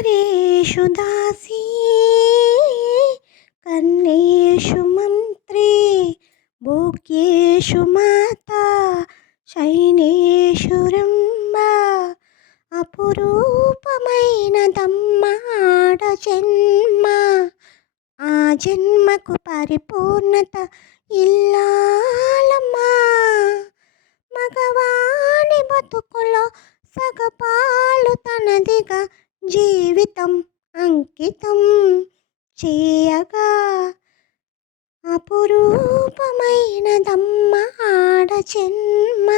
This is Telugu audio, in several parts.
कार्येषु दासी कन्येषु मन्त्री भोग्येषु माता शयनेषु రంభా అపురూపమైనదమ్మ ఆడ జన్మ. ఆ జన్మకు పరిపూర్ణత ఇల్లాలమ్మా. మగవాని బతుకులో సగపాలు తనదిగా జీవితం అంకితం చేయగా అపురూపమైనదమ్మ ఆడ జన్మ.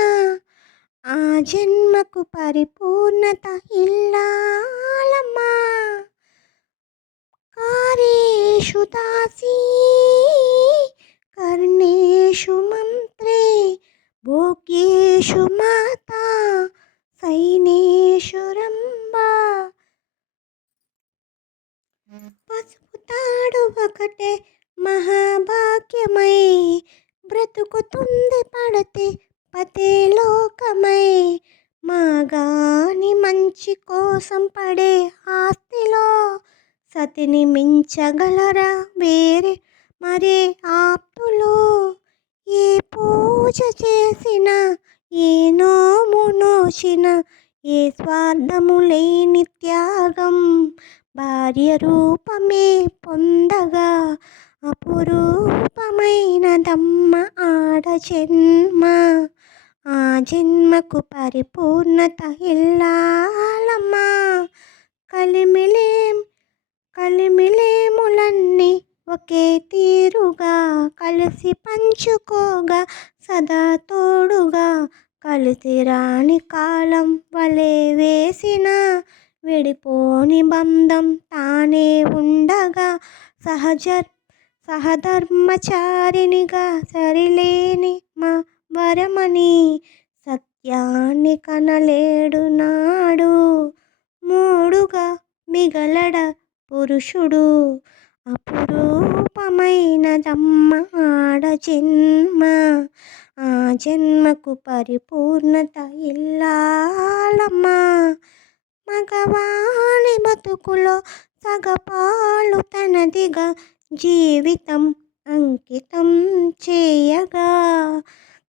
ఆ జన్మకు పరిపూర్ణత ఇల్లాలమ్మా. कार्येषु दासी कर्णेषु मन्त्री भोग्येषु माता शयनेषु రంభా. పసుపు తాడు ఒకటే మహాభాగ్యమై బ్రతుకుతుంది పడితే పతే లోకమై. మాగాని మంచి కోసం పడే ఆస్తిలో సతిని మించగలరా వేరే మరే ఆప్తులు. ఏ పూజ చేసినా ఏ నోము నోచిన ఏ స్వార్థము లేని త్యాగం భార్య రూపమే పొందగా అపురూపమైనదమ్మ ఆడ జన్మ. ఆ జన్మకు పరిపూర్ణత ఇల్లాలమ్మా. కలిమిలేములన్నీ ఒకే తీరుగా కలిసి పంచుకోగా సదా తోడుగా కలిసి రాని కాలం వలె వేసిన విడిపోని బంధం తానే ఉండగా సహధర్మచారినిగా సరిలేని మా వరమని సత్యాన్ని కనలేడు నాడు. మూడుగా మిగలడ పురుషుడు అపురూపమైనదమ్మ ఆడ జన్మ. ఆ జన్మకు పరిపూర్ణత ఇల్లాలమ్మా. మగవాని బతుకులో సగపాలు తనదిగా జీవితం అంకితం చేయగా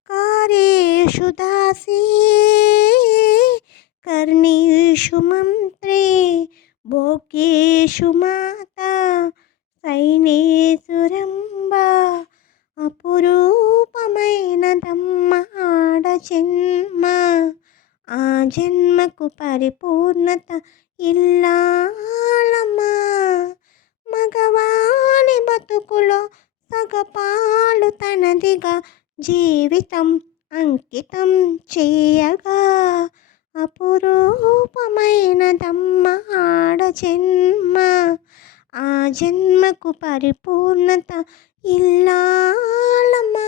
कार्येषु दासी कर्णेषु मन्त्री भोग्येषु माता शयनेषु రంభా. అపురూపమైనదమ్మ ఆడ జన్మ. ఆ జన్మకు పరిపూర్ణత ఇల్లాలమ్మా. మగవాని బతుకులో సగపాలు తనదిగా జీవితం అంకితం చేయగా అపురూపమైనదమ్మ ఆడ జన్మ. ఆ జన్మకు పరిపూర్ణత ఇల్లాలమ్మా.